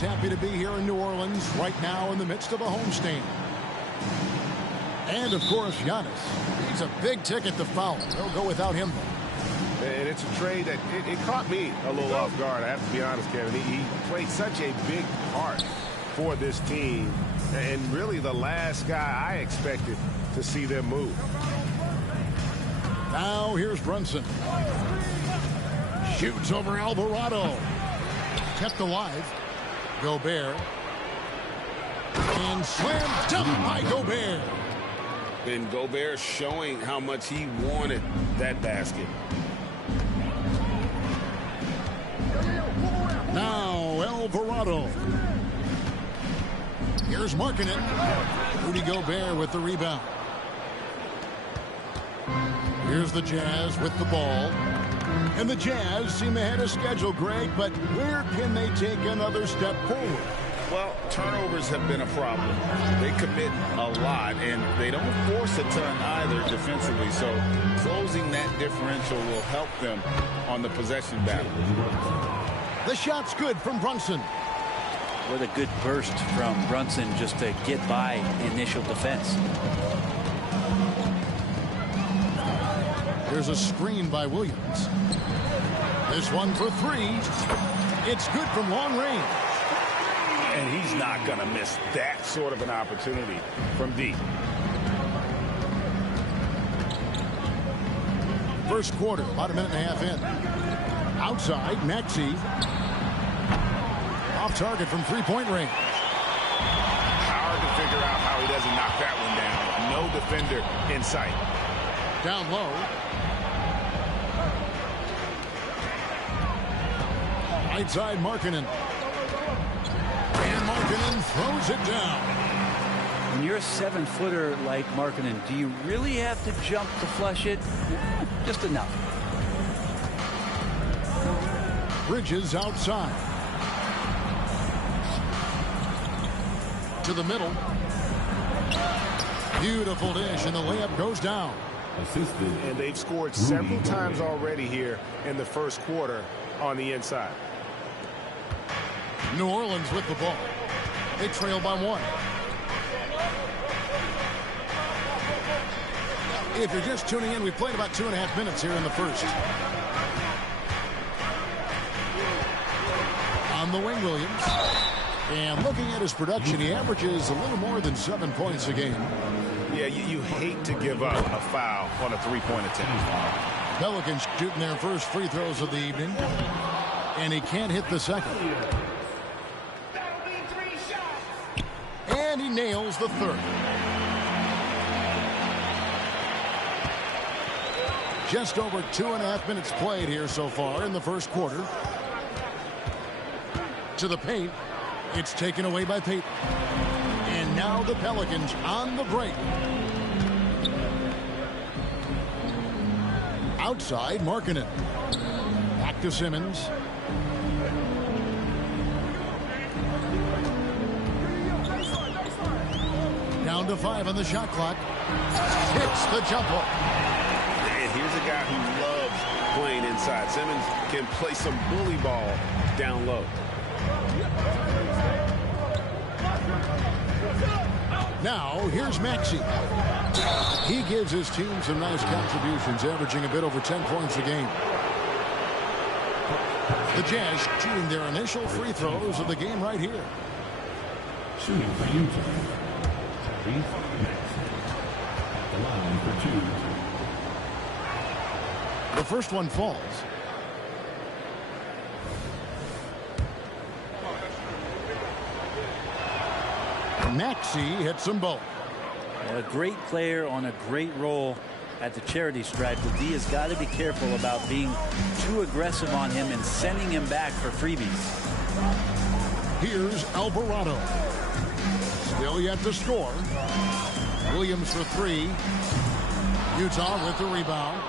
Happy to be here in New Orleans right now in the midst of a homestand. And, of course, Giannis. He's a big ticket to foul. They'll go without him, though. And it's a trade that it caught me a little off guard. I have to be honest, Kevin. He played such a big part for this team. And really the last guy I expected to see them move. Now here's Brunson. Shoots over Alvarado. Kept alive. Gobert. And slam dunk by Gobert. And Gobert showing how much he wanted that basket. Now Alvarado. Here's Markkanen. Rudy Gobert with the rebound. Here's the Jazz with the ball. And the Jazz seem ahead of schedule, Greg, but where can they take another step forward? Well, turnovers have been a problem. They commit a lot, and they don't force a ton either defensively. So closing that differential will help them on the possession battle. The shot's good from Brunson. What a good burst from Brunson just to get by the initial defense. There's a screen by Williams. This one for three. It's good from long range. And he's not going to miss that sort of an opportunity from deep. First quarter, about a minute and a half in. Outside, Maxey. Off target from three-point range. Hard to figure out how he doesn't knock that one down. No defender in sight. Down low. Right side, Markkanen. And Markkanen throws it down. When you're a 7-footer like Markkanen, do you really have to jump to flush it? Just enough. Bridges outside. To the middle. Beautiful dish, and the layup goes down. And they've scored several times already here in the first quarter on the inside. New Orleans with the ball. They trail by one. If you're just tuning in, we played about 2.5 minutes here in the first. On the wing, Williams. And looking at his production, he averages a little more than 7 points a game. Yeah, you hate to give up a foul on a three-point attempt. Pelicans shooting their first free throws of the evening. And he can't hit the second. And he nails the third. Just over 2.5 minutes played here so far in the first quarter. To the paint. It's taken away by Payton. And now the Pelicans on the break. Outside, Markkanen. Back to Simmons. Down to 5 on the shot clock. Hits the jumper. And here's a guy who loves playing inside. Simmons can play some bully ball down low. Now, here's Maxey. He gives his team some nice contributions, averaging a bit over 10 points a game. The Jazz shooting their initial free throws of the game right here. Shooting for Utah. Tyrese Maxey. The line for 2. The first one falls. Maxey hits them both. A great player on a great role at the charity stripe. The D has got to be careful about being too aggressive on him and sending him back for freebies. Here's Alvarado. Still yet to score. Williams for 3. Utah with the rebound.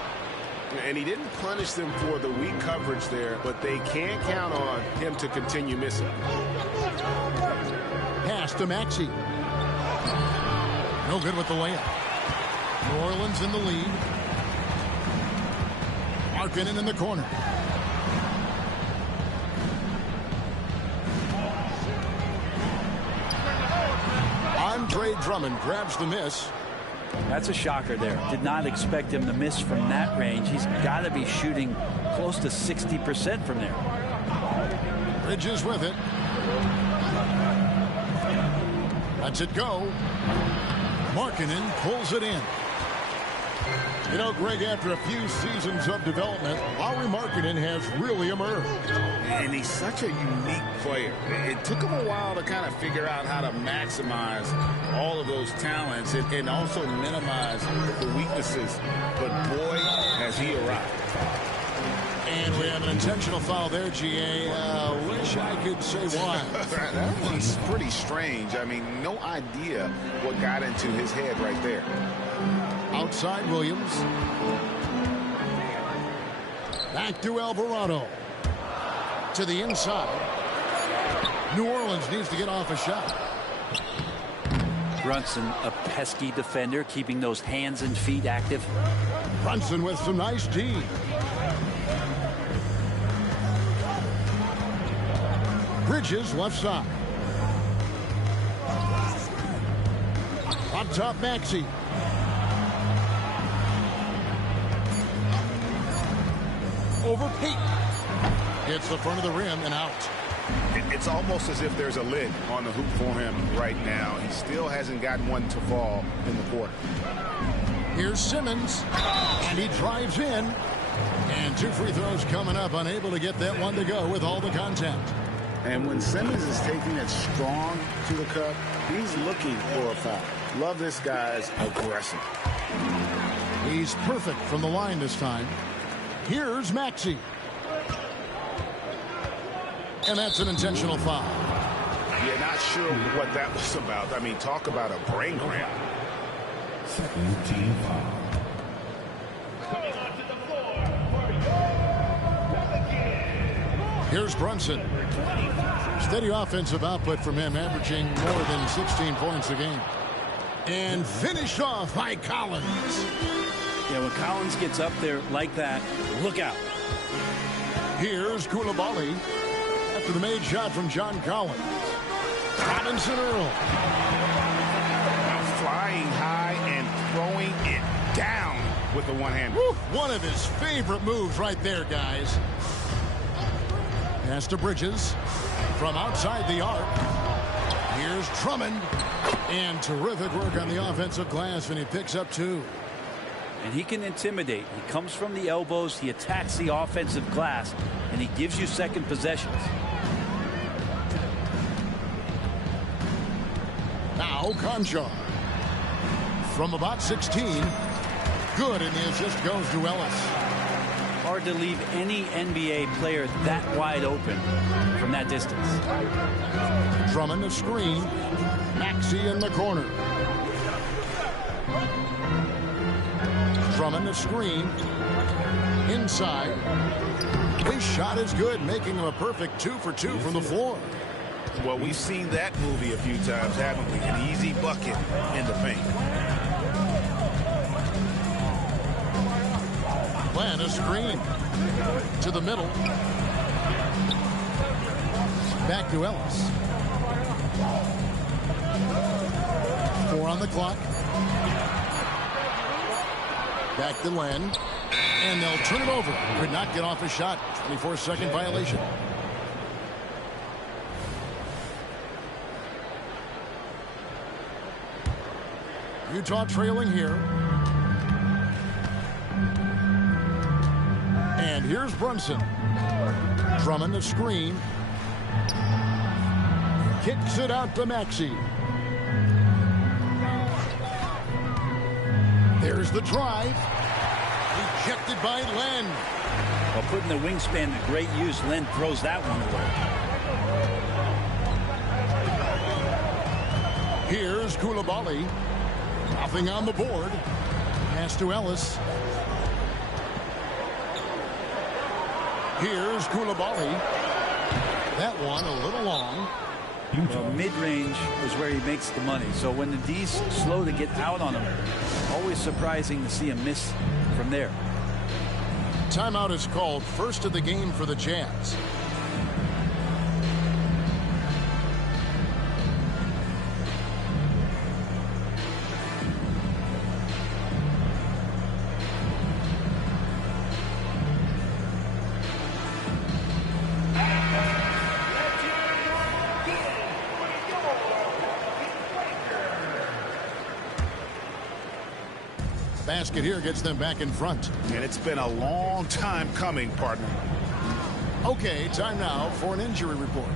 And he didn't punish them for the weak coverage there, but they can't count on him to continue missing. Pass to Maxey. No good with the layup. New Orleans in the lead. Markkanen in the corner. Andre Drummond grabs the miss. That's a shocker there. Did not expect him to miss from that range. He's got to be shooting close to 60% from there. Bridges with it. Lets it go. Markkanen pulls it in. You know, Greg, after a few seasons of development, Lauri Markkanen has really emerged. And he's such a unique player. It took him a while to kind of figure out how to maximize all of those talents and also minimize the weaknesses. But boy, has he arrived. And we have an intentional foul there, GA. Wish I could say why. That one's pretty strange. I mean, no idea what got into his head right there. Outside Williams. Back to Alvarado. To the inside. New Orleans needs to get off a shot. Brunson, a pesky defender, keeping those hands and feet active. Brunson with some nice D. Bridges left side. Up top, Maxey. Over Pete. Hits the front of the rim and out. It's almost as if there's a lid on the hoop for him right now. He still hasn't gotten one to fall in the quarter. Here's Simmons, and he drives in. And 2 free throws coming up, unable to get that one to go with all the contact. And when Simmons is taking it strong to the cup, he's looking for a foul. Love this guy's aggression. He's perfect from the line this time. Here's Maxey. And that's an intentional foul. Yeah, not sure what that was about. I mean, talk about a brain cramp. Second team foul. Here's Brunson. Steady offensive output from him, averaging more than 16 points a game. And finished off by Collins. Yeah, when Collins gets up there like that, look out. Here's Koulibaly after the made shot from John Collins. Robinson Earl. Flying high and throwing it down with the one hand. One of his favorite moves right there, guys. Pass to Bridges from outside the arc. Here's Drummond. And terrific work on the offensive glass, and he picks up 2. And he can intimidate. He comes from the elbows. He attacks the offensive glass, and he gives you second possessions. Now Conchar. From about 16. Good, and the assist goes to Ellis. Hard to leave any NBA player that wide open from that distance. Drummond a screen. Maxey in the corner. Drummond a screen. Inside. His shot is good, making him a perfect 2 for 2 from the floor. Well, we've seen that movie a few times, haven't we? An easy bucket in the paint. Plan a screen to the middle. Back to Ellis. 4 on the clock. Back to Len. And they'll turn it over. Could not get off a shot. 24-second violation. Utah trailing here. And here's Brunson. Drummond the screen. Kicks it out to Maxey. There's the drive. Ejected by Len. While putting the wingspan to great use, Len throws that one away. Here's Koulibaly. Nothing on the board. Pass to Ellis. Here's Koulibaly. That one a little long. Well, mid-range is where he makes the money. So when the D's slow to get out on him, always surprising to see him miss from there. Timeout is called, first of the game for the Jazz. Basket here gets them back in front. And it's been a long time coming, partner. Okay, time now for an injury report.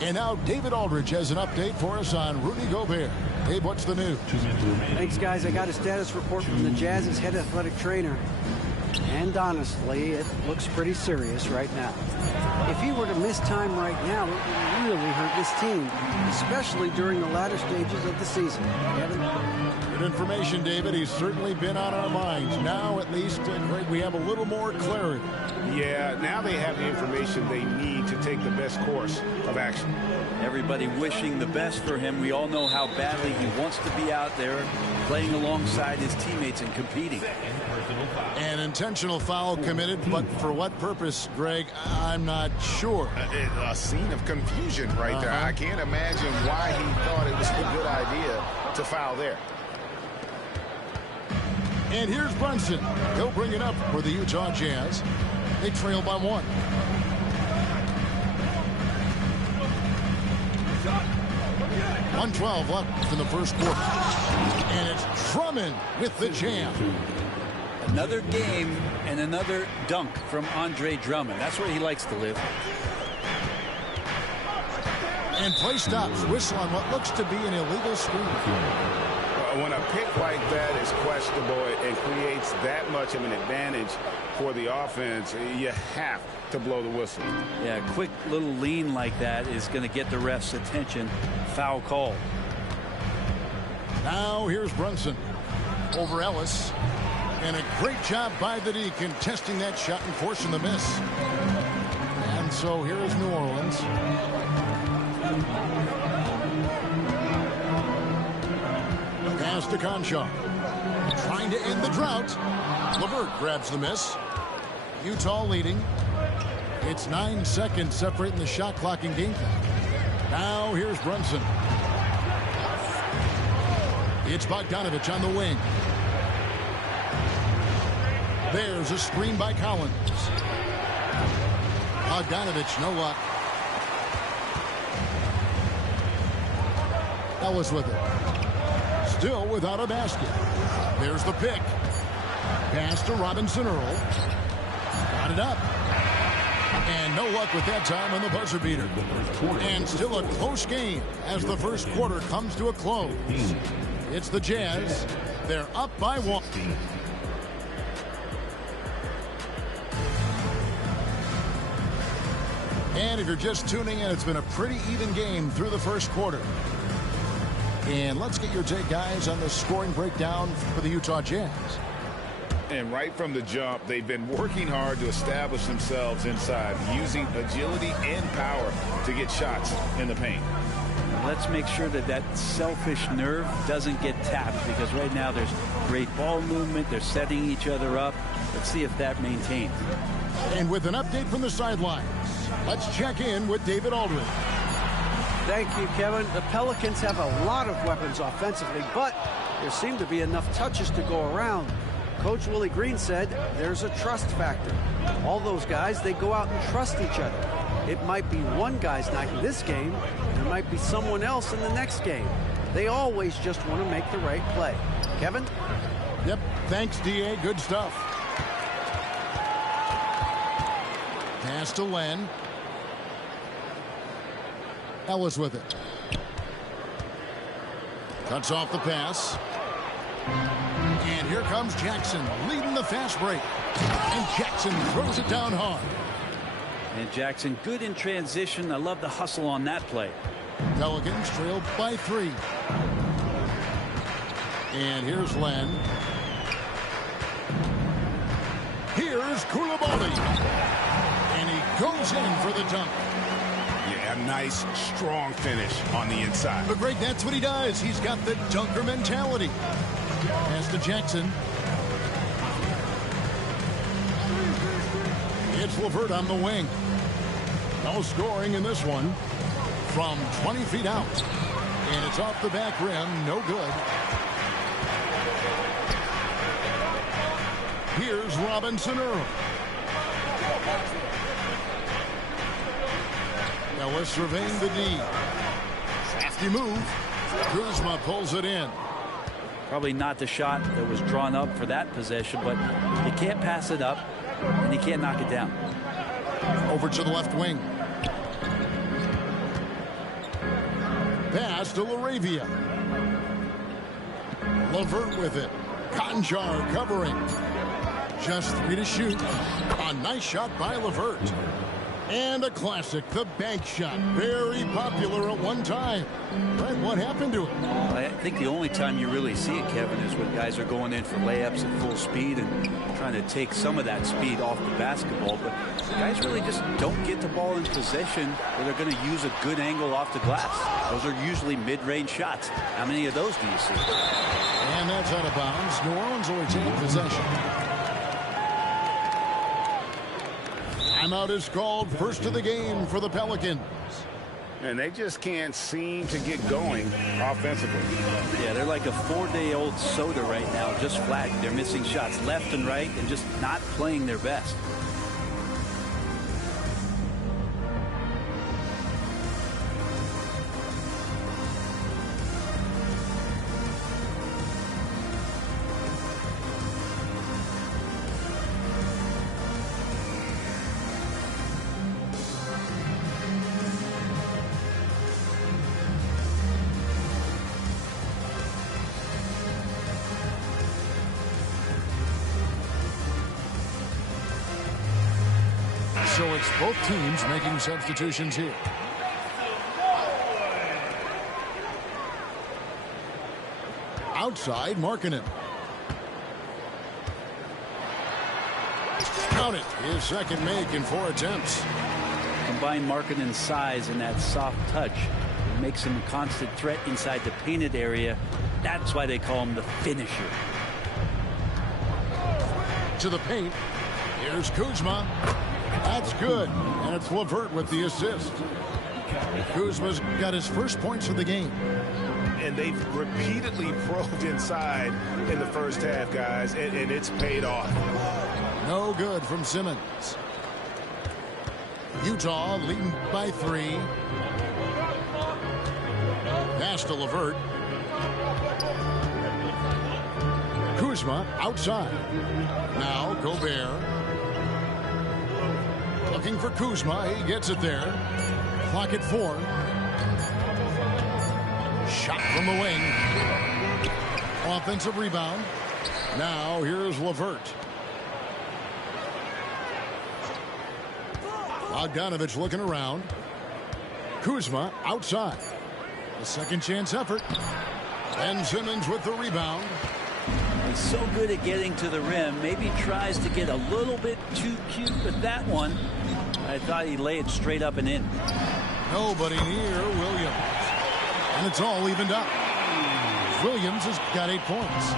And now David Aldridge has an update for us on Rudy Gobert. Dave, what's the news? Thanks, guys. I got a status report from the Jazz's head athletic trainer. And honestly, it looks pretty serious right now. If he were to miss time right now, it would really hurt this team, especially during the latter stages of the season. Kevin? Good information, David. He's certainly been on our minds. Now, at least, Greg, we have a little more clarity. Yeah, now they have the information they need to take the best course of action. Everybody wishing the best for him. We all know how badly he wants to be out there playing alongside his teammates and competing. An intentional foul committed, but for what purpose, Greg? I'm not sure. A scene of confusion right there. I can't imagine why he thought it was a good idea to foul there. And here's Brunson. He'll bring it up for the Utah Jazz. They trail by 1. .112 left in the first quarter. And it's Drummond with the jam. Another game and another dunk from Andre Drummond. That's where he likes to live. And play stops. Whistle on what looks to be an illegal screen. When a pick like that is questionable and creates that much of an advantage for the offense, you have to blow the whistle. Yeah, a quick little lean like that is going to get the ref's attention. Foul call. Now here's Brunson over Ellis. And a great job by the D contesting that shot and forcing the miss. And so here is New Orleans. Pass to Conchar. Trying to end the drought. LeVert grabs the miss. Utah leading. It's 9 seconds separating the shot clock and game clock. Now here's Brunson. It's Bogdanovich on the wing. There's a screen by Collins. Bogdanovich, no luck. Ellis with it. Still without a basket. There's the pick. Pass to Robinson Earl. Got it up. And no luck with that time on the buzzer beater. And still a close game as the first quarter comes to a close. It's the Jazz. They're up by 1. And if you're just tuning in, it's been a pretty even game through the first quarter. And let's get your take, guys, on the scoring breakdown for the Utah Jazz. And right from the jump, they've been working hard to establish themselves inside, using agility and power to get shots in the paint. Let's make sure that that selfish nerve doesn't get tapped, because right now there's great ball movement. They're setting each other up. Let's see if that maintains. And with an update from the sidelines, let's check in with David Aldridge. Thank you, Kevin. The Pelicans have a lot of weapons offensively, but there seem to be enough touches to go around. Coach Willie Green said there's a trust factor. All those guys, they go out and trust each other. It might be one guy's night in this game. There might be someone else in the next game. They always just want to make the right play. Kevin? Yep. Thanks, D.A. Good stuff. Pass to Len. Ellis with it. Cuts off the pass. And here comes Jackson leading the fast break. And Jackson throws it down hard. And Jackson good in transition. I love the hustle on that play. Pelicans trail by 3. And here's Len. Here's Koulibaly. And he goes in for the dunk. Yeah, a nice, strong finish on the inside. But Greg, that's what he does. He's got the dunker mentality. Pass to Jackson. It's LeVert on the wing. No scoring in this one from 20 feet out. And it's off the back rim. No good. Here's Robinson Earl. Ellis surveying the D. Crafty move. Kuzma pulls it in. Probably not the shot that was drawn up for that possession, but you can't pass it up, and you can't knock it down. Over to the left wing. Pass to LaRavia. LeVert with it. Conjar covering. Just 3 to shoot. A nice shot by LeVert. And a classic, the bank shot. Very popular at one time. Right, what happened to it? I think the only time you really see it, Kevin, is when guys are going in for layups at full speed and trying to take some of that speed off the basketball. But guys really just don't get the ball in possession where they're going to use a good angle off the glass. Those are usually mid-range shots. How many of those do you see? And that's out of bounds. New Orleans will retain possession. Timeout is called, first of the game for the Pelicans. And they just can't seem to get going offensively. Yeah, they're like a 4-day-old soda right now, just flat. They're missing shots left and right and just not playing their best. So it's both teams making substitutions here. Outside, Markkanen. Count it. His second make in 4 attempts. Combine Markkanen's size and that soft touch. It makes him a constant threat inside the painted area. That's why they call him the finisher. To the paint. Here's Kuzma. That's good. And it's LeVert with the assist. Kuzma's got his first points of the game. And they've repeatedly probed inside in the first half, guys, and it's paid off. No good from Simmons. Utah leading by 3. Pass to LeVert. Kuzma outside. Now Gobert. Looking for Kuzma. He gets it there. Clock at 4. Shot from the wing. Offensive rebound. Now here's LeVert. Bogdanovich looking around. Kuzma outside. A second chance effort. And Simmons with the rebound. He's so good at getting to the rim. Maybe tries to get a little bit too cute with that one. I thought he'd lay it straight up and in. Nobody near Williams. And it's all evened up. Williams has got 8 points.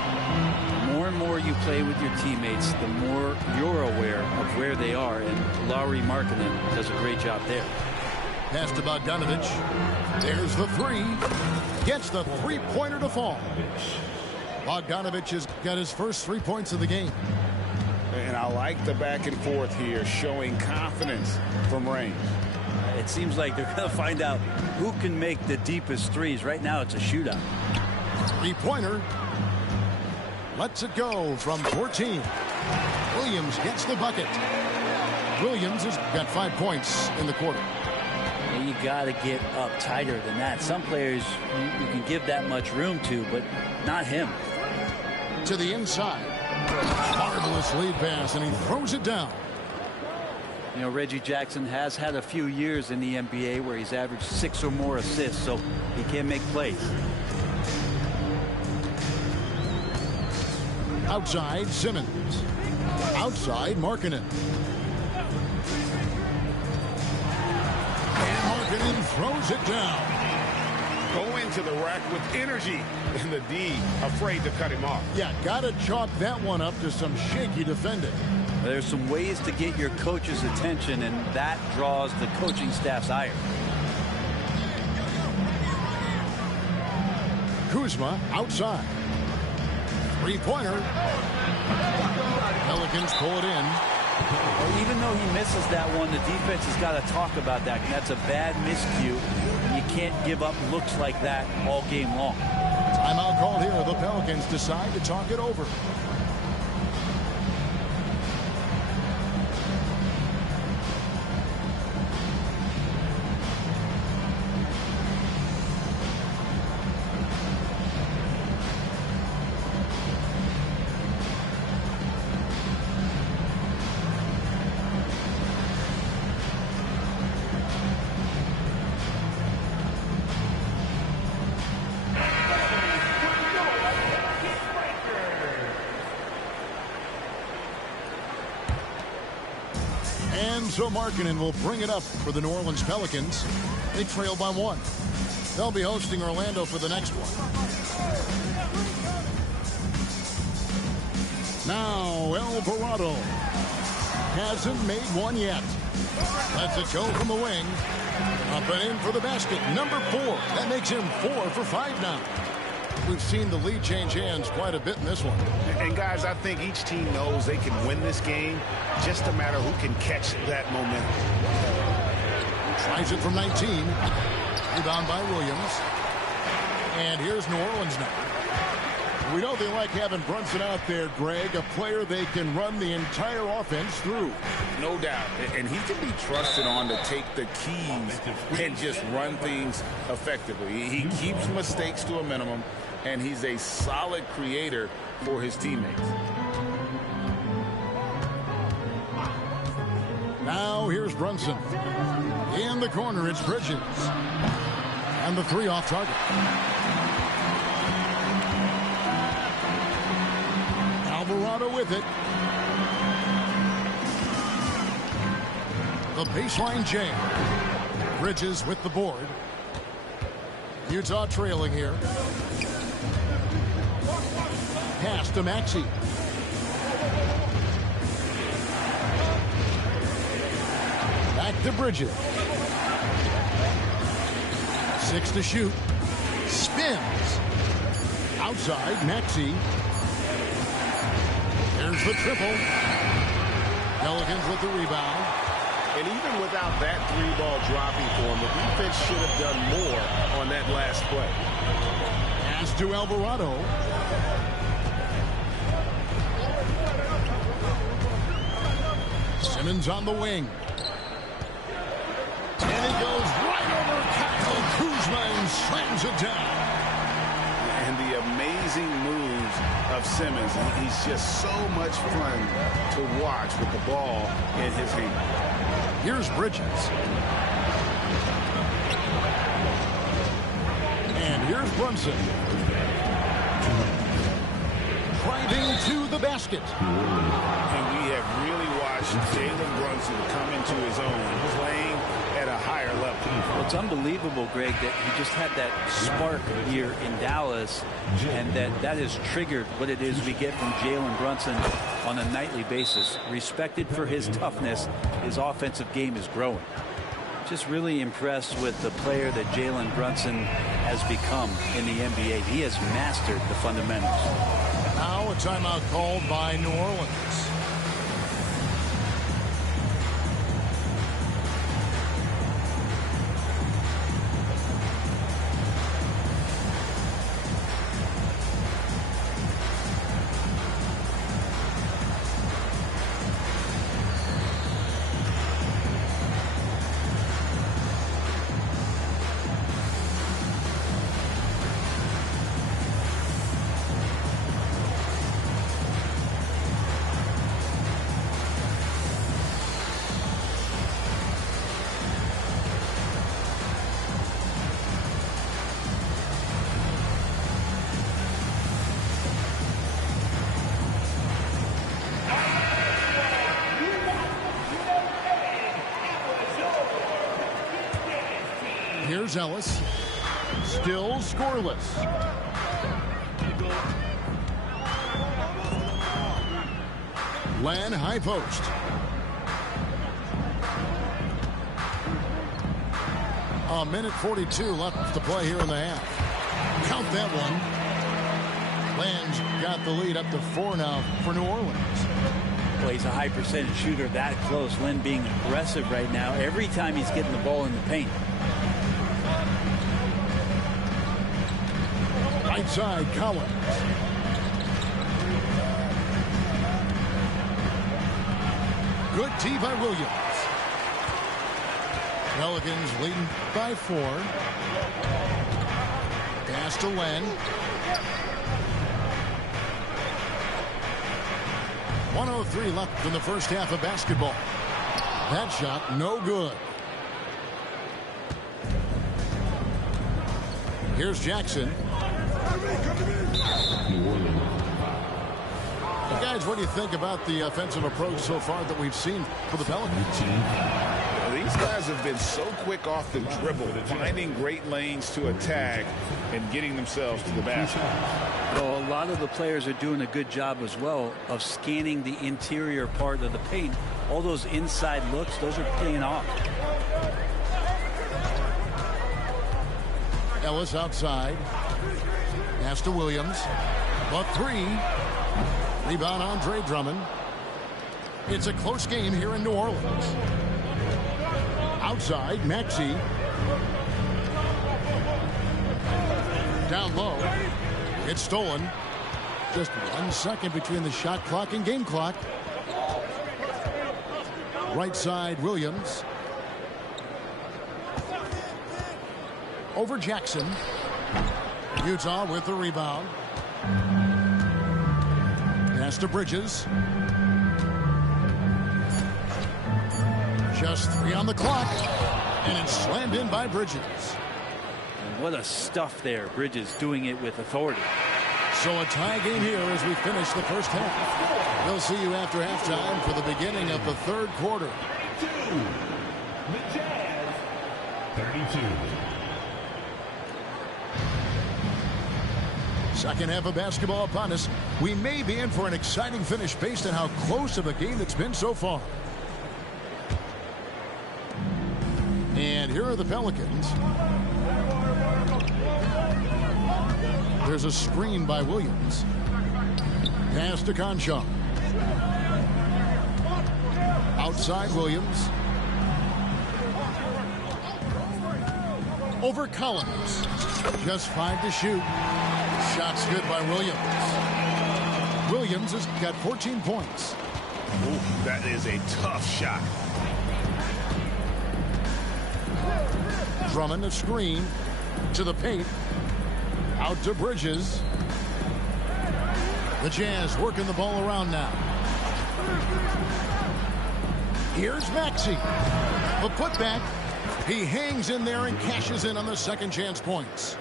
The more and more you play with your teammates, the more you're aware of where they are. And Lauri Markkanen does a great job there. Pass to Bogdanovich. There's the 3. Gets the 3-pointer to fall. Bogdanovich has got his first 3 points of the game. And I like the back and forth here, showing confidence from range. It seems like they're going to find out who can make the deepest threes. Right now, it's a shootout. 3-pointer. Lets it go from 14. Williams gets the bucket. Williams has got 5 points in the quarter. And you got to get up tighter than that. Some players you can give that much room to, but not him. To the inside. Marvelous lead pass, and he throws it down. You know, Reggie Jackson has had a few years in the NBA where he's averaged 6 or more assists, so he can make plays. Outside, Simmons. Outside, Markkanen. And Markkanen throws it down. Go into the rack with energy, and the D afraid to cut him off. Yeah, gotta chalk that one up to some shaky defending. There's some ways to get your coach's attention, and that draws the coaching staff's ire. Kuzma outside. 3-pointer. Pelicans pull it in. Well, even though he misses that one, the defense has got to talk about that. That's a bad miscue. You can't give up looks like that all game long. Timeout Timeout called here. The Pelicans decide to talk it over. And so Markkanen will bring it up for the New Orleans Pelicans. They trail by 1. They'll be hosting Orlando for the next one. Now Alvarado hasn't made one yet. Lets it go from the wing. Up and in for the basket. Number 4. That makes him 4 for 5 now. We've seen the lead change hands quite a bit in this one. And guys, I think each team knows they can win this game. Just a matter who can catch that momentum. Tries it from 19. Rebound by Williams. And here's New Orleans now. We know they like having Brunson out there, Greg, a player they can run the entire offense through. No doubt. And he can be trusted on to take the keys and just run things effectively. He keeps mistakes to a minimum, and he's a solid creator for his teammates. Now here's Brunson. In the corner, it's Bridges. And the 3 off target. Alvarado with it. The baseline jam. Bridges with the board. Utah trailing here. Pass to Maxey. Back to Bridges. 6 to shoot. Spins. Outside, Maxey. There's the triple. Pelicans with the rebound. And even without that 3-ball dropping for him, the defense should have done more on that last play. Pass to Alvarado. Simmons on the wing. And he goes right over Kyle Kuzma and slams it down. And the amazing moves of Simmons. He's just so much fun to watch with the ball in his hand. Here's Bridges. And here's Brunson. Driving to the basket. And we have really watched Jalen Brunson come into his own, playing at a higher level. Well, it's unbelievable, Greg, that he just had that spark here in Dallas, and that has triggered what it is we get from Jalen Brunson on a nightly basis. Respected for his toughness, his offensive game is growing. Just really impressed with the player that Jalen Brunson has become in the NBA. He has mastered the fundamentals. Now a timeout called by New Orleans. Here's Ellis. Still scoreless. Len high post. A minute 42 left to play here in the half. Count that one. Len's got the lead up to 4 now for New Orleans. Well, he's a high percentage shooter that close. Len being aggressive right now every time he's getting the ball in the paint. Right side, Collins. Good tee by Williams. Pelicans leading by 4. Pass to Len. 1:03 left in the first half of basketball. That shot no good. Here's Jackson. Well, guys, what do you think about the offensive approach so far that we've seen for the Pelicans? These guys have been so quick off the dribble, finding great lanes to attack and getting themselves to the basket. Well, a lot of the players are doing a good job as well of scanning the interior part of the paint. All those inside looks, those are paying off. Ellis outside. Pass to Williams. But 3. Rebound Andre Drummond. It's a close game here in New Orleans. Outside, Maxey. Down low. It's stolen. Just 1 second between the shot clock and game clock. Right side, Williams. Over Jackson. Utah with the rebound. Pass to Bridges. Just 3 on the clock. And it's slammed in by Bridges. And what a stuff there. Bridges doing it with authority. So a tie game here as we finish the first half. We'll see you after halftime for the beginning of the third quarter. 32. The Jazz. 32. Second half of basketball upon us. We may be in for an exciting finish based on how close of a game it's been so far. And here are the Pelicans. There's a screen by Williams. Pass to Conchar. Outside Williams. Over Collins. Just 5 to shoot. Shot's good by Williams. Williams has got 14 points. Ooh, that is a tough shot. Drummond a screen to the paint. Out to Bridges. The Jazz working the ball around now. Here's Maxey. The putback. He hangs in there and cashes in on the second chance points.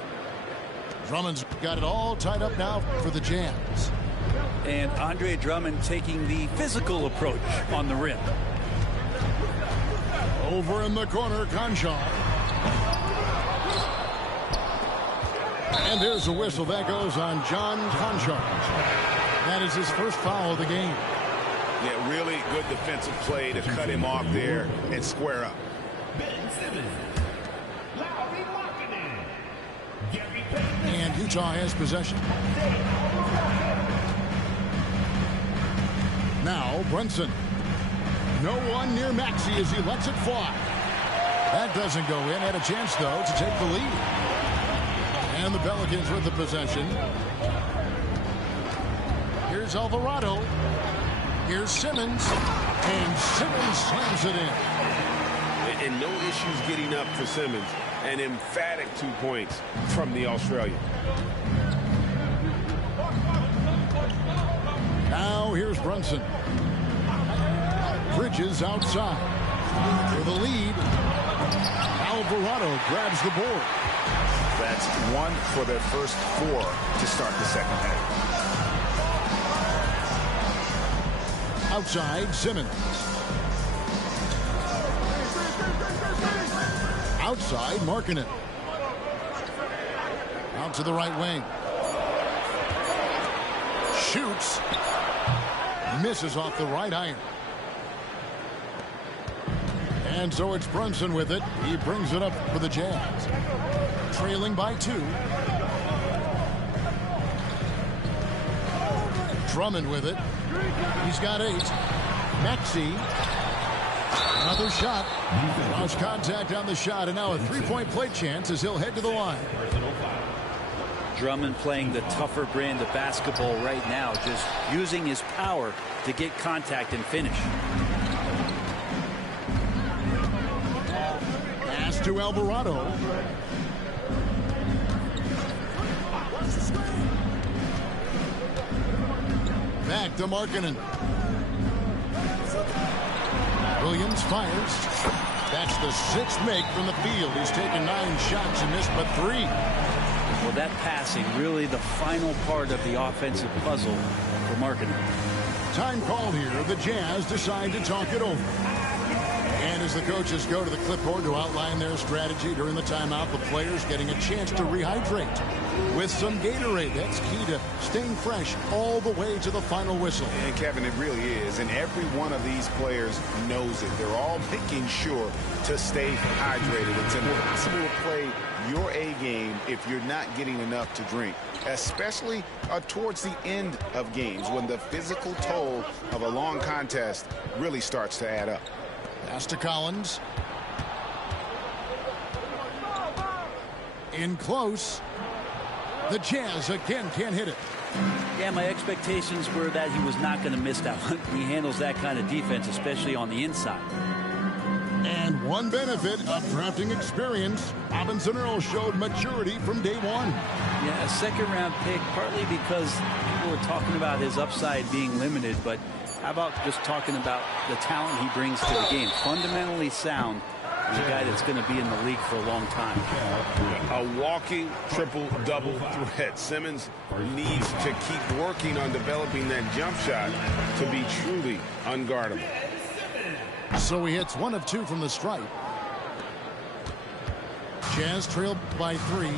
Drummond's got it all tied up now for the Jazz. And Andre Drummond taking the physical approach on the rim. Over in the corner, Conchar. And there's a whistle. That goes on John Conchar. That is his first foul of the game. Yeah, really good defensive play to cut him off there and square up. And Utah has possession. Now Brunson. No one near Maxey as he lets it fly. That doesn't go in. Had a chance, though, to take the lead. And the Pelicans with the possession. Here's Alvarado. Here's Simmons. And Simmons slams it in. And no issues getting up for Simmons. An emphatic 2 points from the Australian. Now here's Brunson. Bridges outside. For the lead. Alvarado grabs the board. That's 1 for their first 4 to start the second half. Outside, Simmons. Outside, Markkanen. Out to the right wing. Shoots. Misses off the right iron. And so it's Brunson with it. He brings it up for the Jazz. Trailing by 2. Drummond with it. He's got 8. Maxey. Another shot. Lost contact on the shot, and now a 3-point play chance as he'll head to the line. Drummond playing the tougher brand of basketball right now, just using his power to get contact and finish. Pass to Alvarado. Back to Markkanen. Williams fires. That's the 6th make from the field. He's taken 9 shots and missed but 3. Well, that passing really the final part of the offensive puzzle for Markkanen. Time called here. The Jazz decide to talk it over. And as the coaches go to the clipboard to outline their strategy during the timeout, the players getting a chance to rehydrate with some Gatorade. That's key to staying fresh all the way to the final whistle. And Kevin, it really is. And every one of these players knows it. They're all making sure to stay hydrated. It's impossible to play your A game if you're not getting enough to drink, especially towards the end of games when the physical toll of a long contest really starts to add up. Pass to Collins. In close. The Jazz again can't hit it. Yeah, my expectations were that he was not going to miss that one. He handles that kind of defense, especially on the inside. And one benefit of drafting experience, Robinson Earl showed maturity from day one. Yeah, a second-round pick, partly because people were talking about his upside being limited, but how about just talking about the talent he brings to the game? Fundamentally sound, and a guy that's going to be in the league for a long time. A walking triple-double threat. Simmons needs to keep working on developing that jump shot to be truly unguardable. So he hits 1 of 2 from the stripe. Jazz trailed by 3.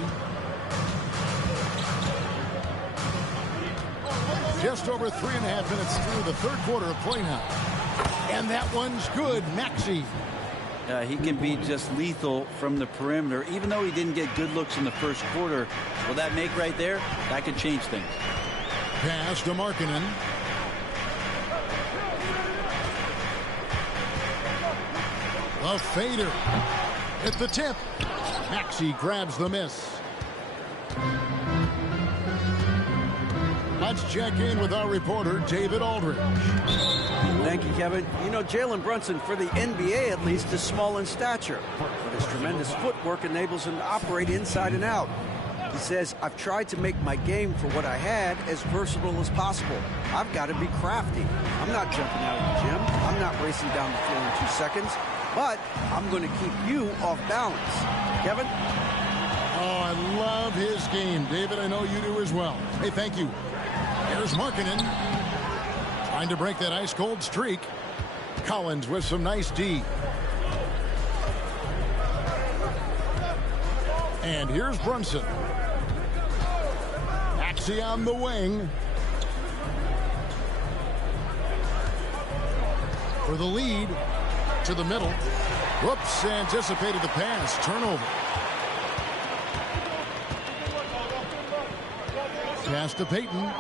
Just over 3.5 minutes through the third quarter of play now. And that one's good. Maxey. He can be just lethal from the perimeter. Even though he didn't get good looks in the first quarter, well, that make right there, that could change things. Pass to Markkanen. A fader. At the tip. Maxey grabs the miss. Let's check in with our reporter, David Aldridge. Thank you, Kevin. You know, Jalen Brunson, for the NBA at least, is small in stature, but his tremendous footwork enables him to operate inside and out. He says, I've tried to make my game for what I had as versatile as possible. I've got to be crafty. I'm not jumping out of the gym. I'm not racing down the floor in 2 seconds, but I'm going to keep you off balance. Kevin? Oh, I love his game. David, I know you do as well. Hey, thank you. Here's Markkanen. Trying to break that ice-cold streak. Collins with some nice D. And here's Brunson. Maxey on the wing. For the lead. To the middle. Whoops, anticipated the pass. Turnover. Pass to Payton.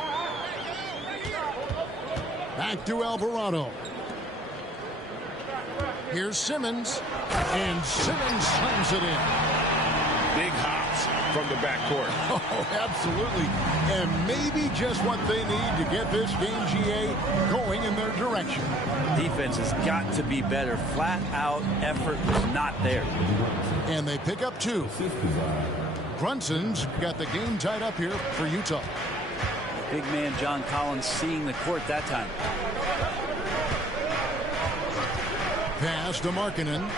Back to Alvarado. Here's Simmons. And Simmons slams it in. Big hops from the backcourt. Oh, absolutely. And maybe just what they need to get this game, GA, going in their direction. Defense has got to be better. Flat out effort was not there. And they pick up 2. Brunson's got the game tied up here for Utah. Big man John Collins seeing the court that time. Pass to Markkanen.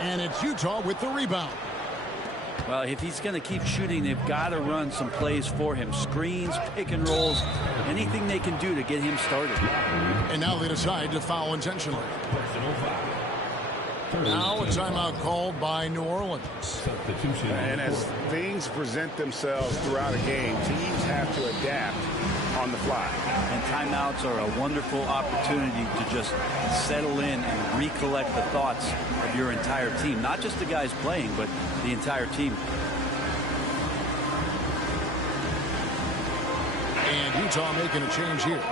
And it's Utah with the rebound. Well, if he's going to keep shooting, they've got to run some plays for him. Screens, pick and rolls, anything they can do to get him started. And now they decide to foul intentionally. Now a timeout called by New Orleans. And as things present themselves throughout a game, teams have to adapt on the fly. And timeouts are a wonderful opportunity to just settle in and recollect the thoughts of your entire team. Not just the guys playing, but the entire team. And Utah making a change here.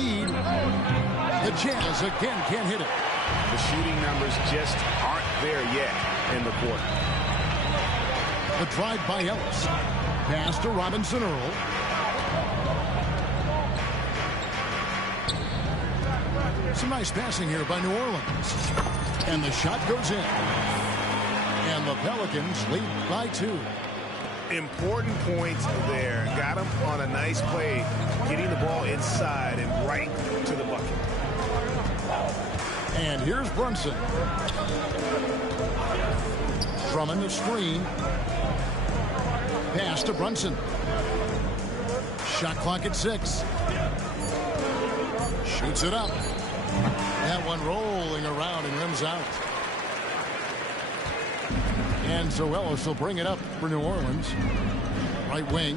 lead. The Jazz again can't hit it. The shooting numbers just aren't there yet in the quarter. The drive by Ellis. Pass to Robinson Earl. Some nice passing here by New Orleans. And the shot goes in. And the Pelicans lead by 2. Important points there. Got him on a nice play, getting the ball inside and right to the bucket. And here's Brunson. Drummond the screen. Pass to Brunson. Shot clock at 6. Shoots it up. That one rolling around and rims out. And so Ellis will bring it up for New Orleans. Right wing.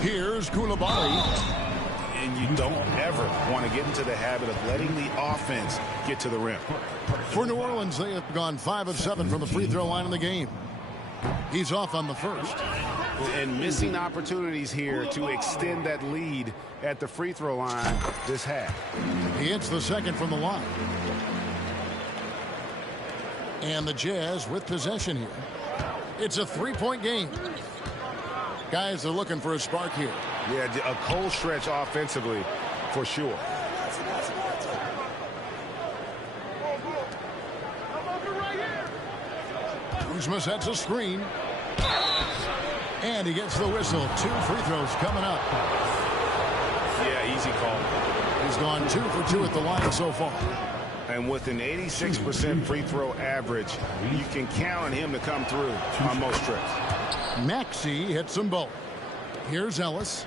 Here's Koulibaly. And you don't ever want to get into the habit of letting the offense get to the rim. For New Orleans, they have gone 5 of 7 from the free throw line in the game. He's off on the first. And missing opportunities here to extend that lead at the free throw line this half. He hits the second from the line. And the Jazz with possession here. It's a 3-point game. Guys are looking for a spark here. Yeah, a cold stretch offensively for sure. Kuzma sets a screen. And he gets the whistle. 2 free throws coming up. Yeah, easy call. He's gone 2 for 2 at the line so far. And with an 86% free throw average, you can count on him to come through on most trips. Maxey hits them both. Here's Ellis.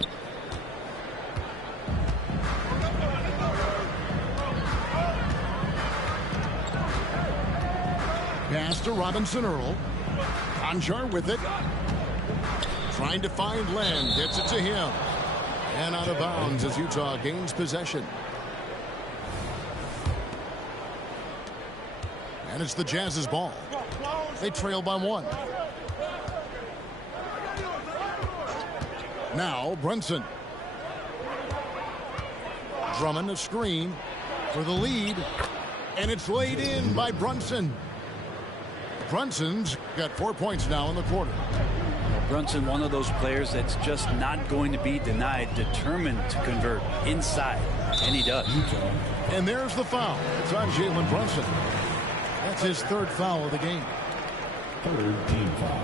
Pass to Robinson Earl. Conjar with it. Trying to find Len. Gets it to him. And out of bounds as Utah gains possession. And it's the Jazz's ball. They trail by 1. Now Brunson. Drummond a screen for the lead. And it's laid in by Brunson. Brunson's got 4 points now in the quarter. Brunson, one of those players that's just not going to be denied, determined to convert inside, and he does. And there's the foul. It's on Jalen Brunson. That's his 3rd foul of the game. 3rd team foul.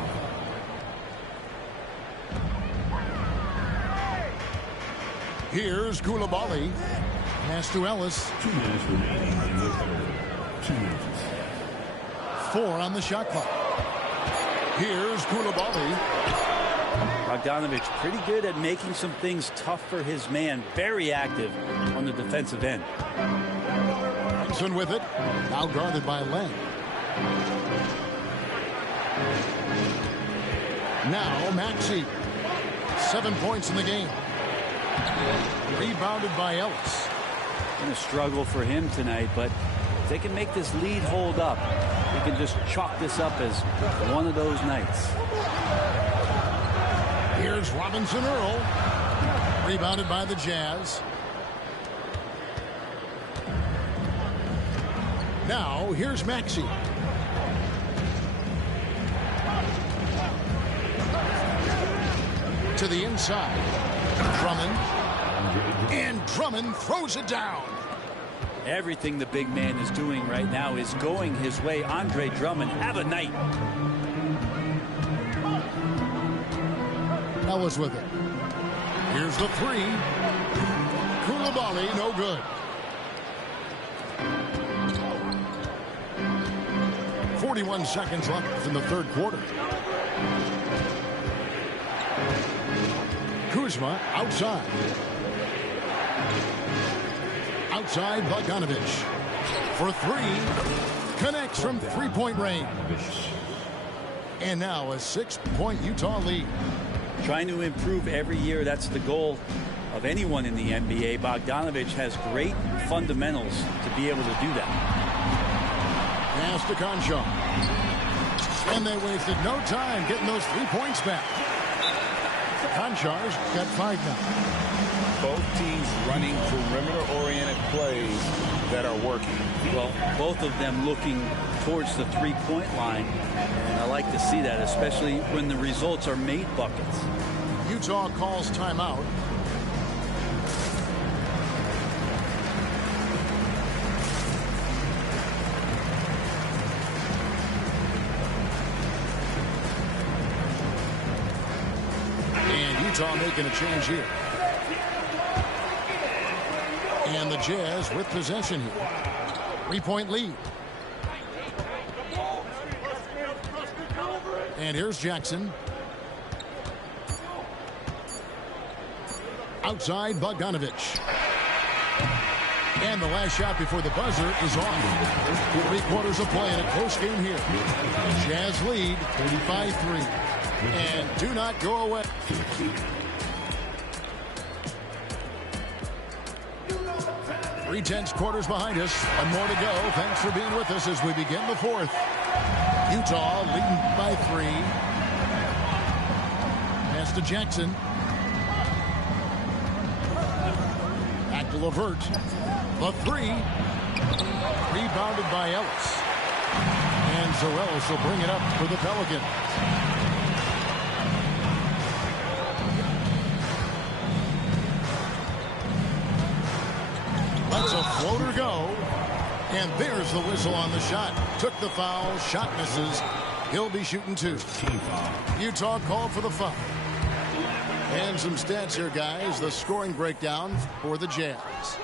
Here's Koulibaly. Pass to Ellis. 2 minutes remaining in the 3rd. 2 minutes. 4 on the shot clock. Here's Koulibaly. Bogdanovich pretty good at making some things tough for his man. Very active on the defensive end. Brunson with it. Now guarded by Len. Now Maxey. 7 points in the game. Rebounded by Ellis. Been a struggle for him tonight, but if they can make this lead hold up, they can just chalk this up as one of those nights. Here's Robinson Earl. Rebounded by the Jazz. Now here's Maxey. To the inside. Drummond. And Drummond throws it down. Everything the big man is doing right now is going his way. Andre Drummond, have a night. Ellis with it. Here's the 3. Koulibaly, no good. 41 seconds left in the 3rd quarter. Kuzma outside. Outside Bogdanovich. For 3. Connects from 3-point range. And now a 6-point Utah lead. Trying to improve every year. That's the goal of anyone in the NBA. Bogdanovich has great fundamentals to be able to do that. Pass to Conchar. And they wasted no time getting those 3 points back. Konchar's got 5 now. Both teams running perimeter-oriented plays that are working. Well, both of them looking towards the three-point line. And I like to see that, especially when the results are made buckets. Utah calls timeout. And Utah making a change here. And the Jazz with possession here. 3-point lead. And here's Jackson. Outside Bogdanovich. And the last shot before the buzzer is off. 3 quarters of play in a close game here. Jazz lead by 3. And do not go away. Three-tenths quarters behind us, and more to go. Thanks for being with us as we begin the 4th. Utah leading by 3. Pass to Jackson. Back to LeVert. The 3. Rebounded by Ellis. And Zarellis will bring it up for the Pelicans. Lets a floater go. And there's the whistle on the shot. Took the foul. Shot misses. He'll be shooting 2. Utah called for the foul. And some stats here, guys. The scoring breakdown for the Jazz.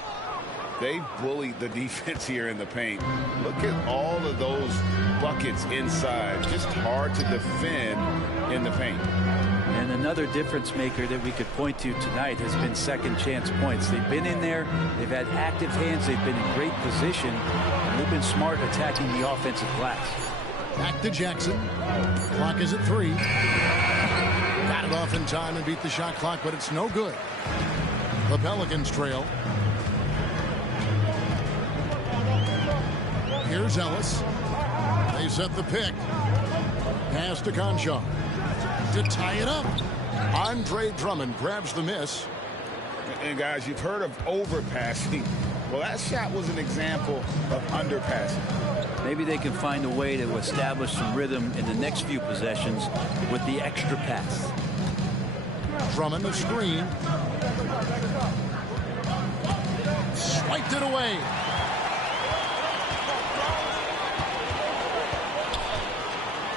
They bullied the defense here in the paint. Look at all of those buckets inside. Just hard to defend in the paint. And another difference maker that we could point to tonight has been second chance points. They've been in there. They've had active hands. They've been in great position. And they've been smart attacking the offensive glass. Back to Jackson. Clock is at 3. Got it off in time and beat the shot clock, but it's no good. The Pelicans trail. Here's Ellis. They set the pick. Pass to Conchar. To tie it up. Andre Drummond grabs the miss. And guys, you've heard of overpassing. Well, that shot was an example of underpassing. Maybe they can find a way to establish some rhythm in the next few possessions with the extra pass. Drummond a screen. Swiped it away.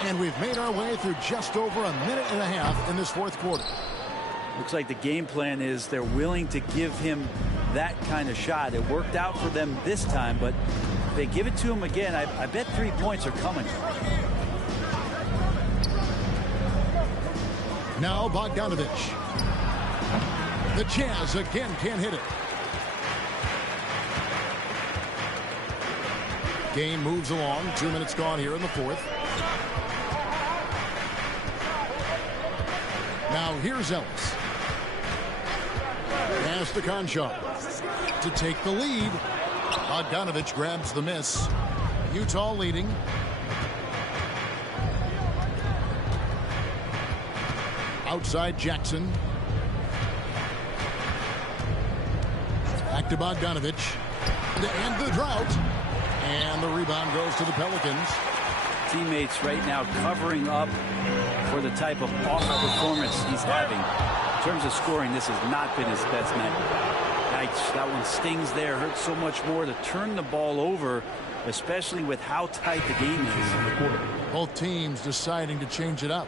And we've made our way through just over a minute and a half in this 4th quarter. Looks like the game plan is they're willing to give him that kind of shot. It worked out for them this time, but if they give it to him again, I bet 3 points are coming. Now Bogdanovich. The Jazz again can't hit it. Game moves along. 2 minutes gone here in the 4th. Now here's Ellis. Pass to Conchar to take the lead. Bogdanovich grabs the miss. Utah leading. Outside Jackson. Back to Bogdanovich. To end the drought. And the rebound goes to the Pelicans. Teammates right now covering up for the type of awful performance he's having. In terms of scoring, this has not been his best night. Yikes, that one stings there. Hurts so much more to turn the ball over, especially with how tight the game is. Both teams deciding to change it up.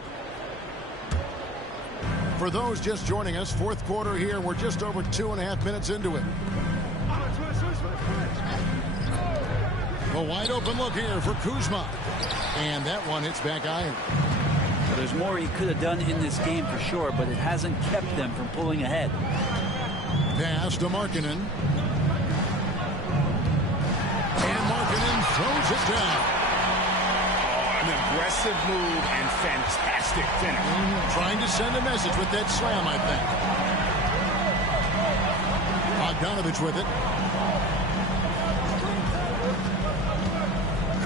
For those just joining us, 4th quarter here. We're just over 2.5 minutes into it. A wide open look here for Kuzma. And that one hits back iron. Well, there's more he could have done in this game for sure, but it hasn't kept them from pulling ahead. Pass to Markkanen. And Markkanen throws it down. An aggressive move and fantastic finish. Trying to send a message with that slam, I think. Bogdanovich with it.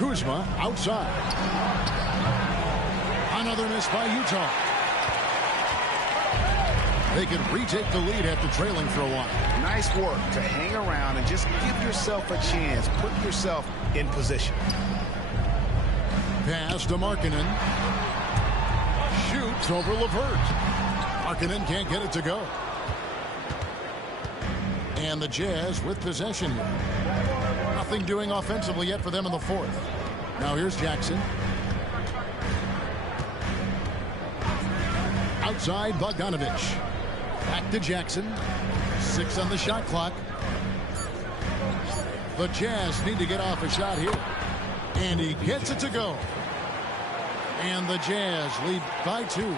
Kuzma outside. Another miss by Utah. They can retake the lead after trailing for a while. Nice work to hang around and just give yourself a chance. Put yourself in position. Pass to Markkanen. Shoots over LeVert. Markkanen can't get it to go. And the Jazz with possession here. Nothing doing offensively yet for them in the fourth. Now here's Jackson. Outside Bogdanovich. Back to Jackson. 6 on the shot clock. The Jazz need to get off a shot here. And he gets it to go. And the Jazz lead by 2.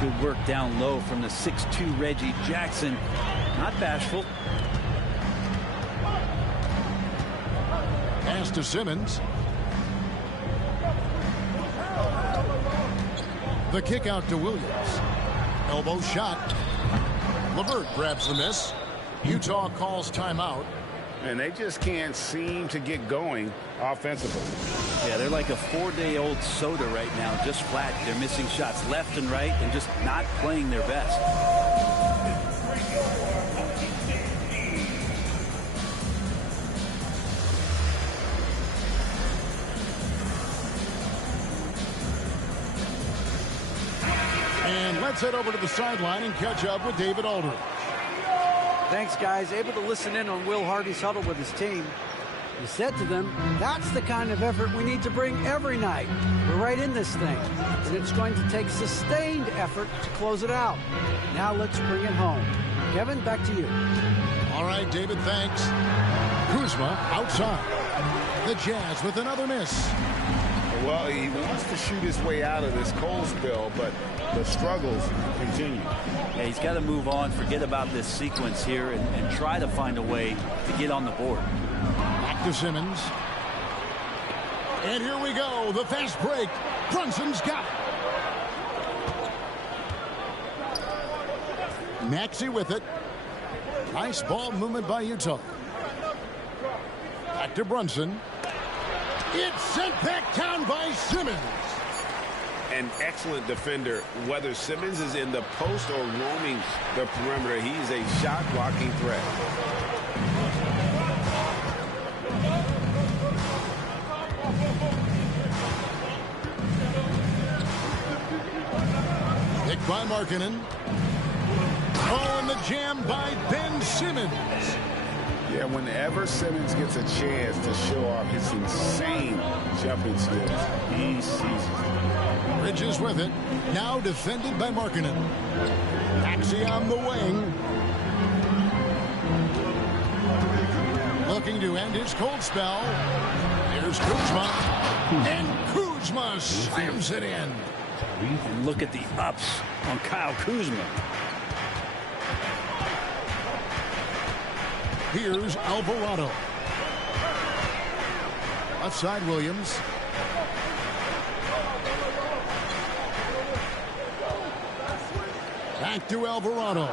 Good work down low from the 6'2" Reggie Jackson. Not bashful. Pass to Simmons. The kick out to Williams. Elbow shot. LeVert grabs the miss. Utah calls timeout. And they just can't seem to get going offensively. Yeah, they're like a 4-day-old soda right now, just flat. They're missing shots left and right and just not playing their best. And let's head over to the sideline and catch up with David Aldridge. Thanks, guys. Able to listen in on Will Hardy's huddle with his team. He said to them, that's the kind of effort we need to bring every night. We're right in this thing, and it's going to take sustained effort to close it out. Now let's bring it home. Kevin, back to you. All right, David, thanks. Kuzma outside. The Jazz with another miss. Well, he wants to shoot his way out of this cold spell, but the struggles continue. Yeah, he's got to move on, forget about this sequence here, and try to find a way to get on the board. Back to Simmons. And here we go, the fast break. Brunson's got it. Maxey with it. Nice ball movement by Utah. Back to Brunson. It's sent back down by Simmons. An excellent defender. Whether Simmons is in the post or roaming the perimeter, he's a shot-blocking threat. Picked by Markkanen. Oh, and the jam by Ben Simmons. Yeah, whenever Simmons gets a chance to show off his insane jumping skills, he seizes it. Bridges with it. Now defended by Markkanen. Maxey on the wing. Looking to end his cold spell. Here's Kuzma. And Kuzma slams it in. And look at the ups on Kyle Kuzma. Here's Alvarado. Left side, Williams. Back to Alvarado.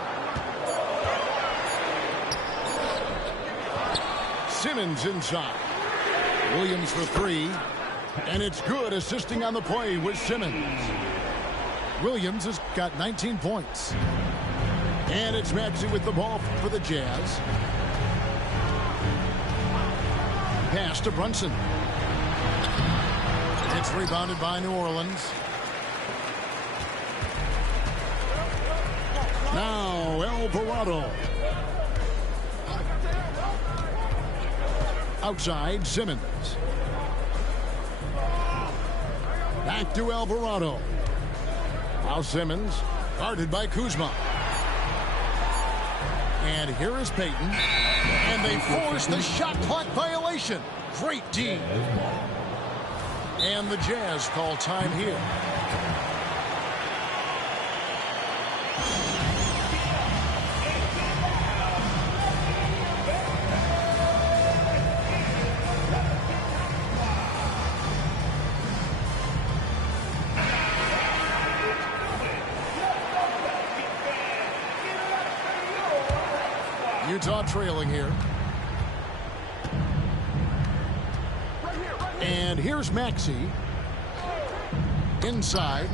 Simmons inside. Williams for 3. And it's good, assisting on the play with Simmons. Williams has got 19 points. And it's Maxey with the ball for the Jazz. Pass to Brunson. It's rebounded by New Orleans. Now Alvarado. Outside, Simmons. Back to Alvarado. Now Simmons, guarded by Kuzma. And here is Payton. And they force the shot clock violation. Great D. And the Jazz call time here. Utah trailing here. And here's Maxey. Inside.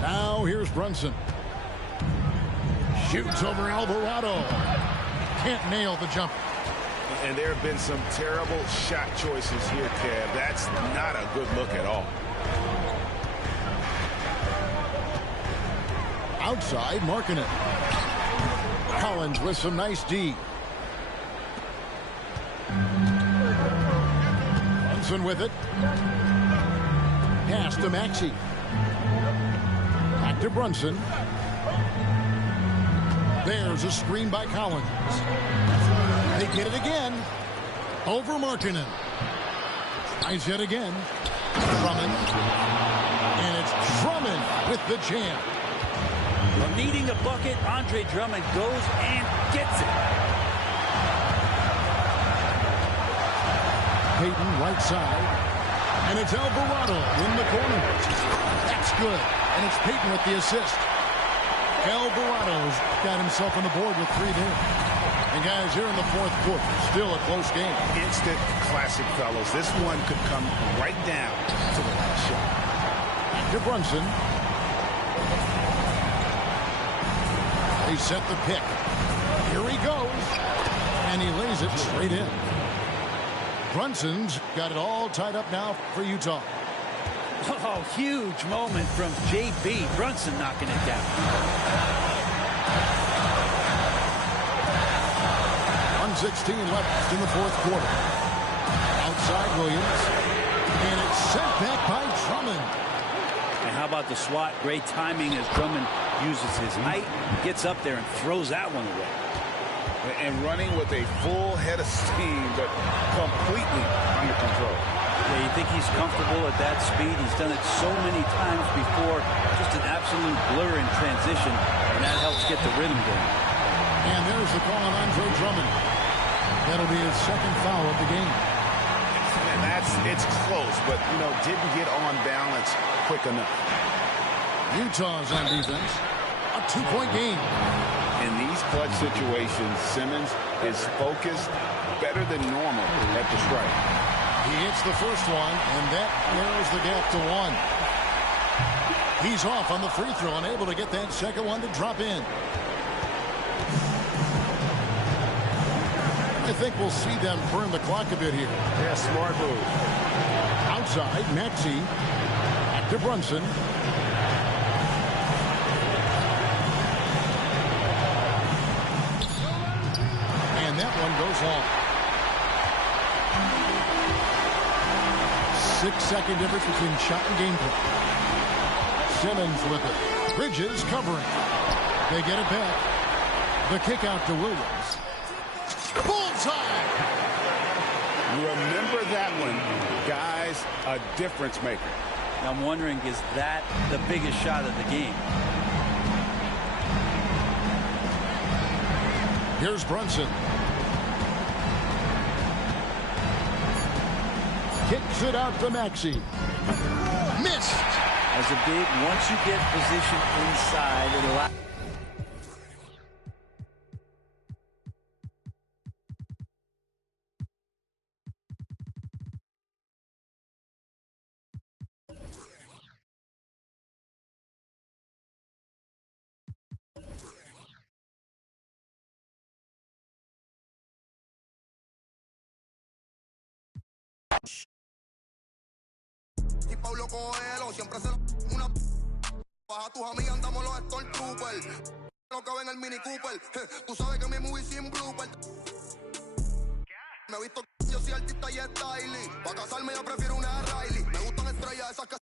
Now here's Brunson. Shoots over Alvarado. Can't nail the jumper. And there have been some terrible shot choices here, Kev. That's not a good look at all. Outside, Markkanen. Collins with some nice D. Brunson with it. Pass to Maxey. Back to Brunson. There's a screen by Collins. They get it again. Over Markkanen. Tries yet again. Drummond. And it's Drummond with the jam. Well, needing a bucket, Andre Drummond goes and gets it. Payton right side. And it's Alvarado in the corner. That's good. And it's Payton with the assist. Alvarado's got himself on the board with 3 there. And guys, here in the fourth quarter, still a close game. Instant classic, fellas. This one could come right down to the last shot. Back to Brunson. They set the pick. Here he goes. And he lays it straight in. Brunson's got it all tied up now for Utah. Oh, huge moment from J.B. Brunson knocking it down. 1:16 left in the fourth quarter. Outside Williams. And it's sent back by Drummond. And how about the swat? Great timing as Drummond uses his height, gets up there and throws that one away. And running with a full head of steam, but completely under control. Yeah, you think he's comfortable at that speed. He's done it so many times before. Just an absolute blur in transition, and that helps get the rhythm going. And there's the call on Andre Drummond. That'll be his second foul of the game. And it's close, but, didn't get on balance quick enough. Utah's on defense. A 2-point game. In these clutch situations, Simmons is focused better than normal at the strike. He hits the first one, and that narrows the gap to 1. He's off on the free throw, unable to get that second one to drop in. I think we'll see them burn the clock a bit here. Yeah, smart move. Outside, Maxey. Back to Brunson. And that one goes long. 6-second difference between shot and game play. Simmons with it. Bridges covering. They get it back. The kick out to Williams. Bullseye! Remember that one, guys, a difference maker. I'm wondering, is that the biggest shot of the game? Here's Brunson. Kicks it out to Maxey. Missed! As a big, once you get position inside, it allows... Y Pablo Coelho siempre se una baja tus amigas, andamos los Stormtroopers. Lo que ven el Mini Cooper. Tú sabes que mi movie sin blooper. Me he visto yo soy artista y styling. Pa' casarme yo prefiero una Riley. Me gustan estrellas esas que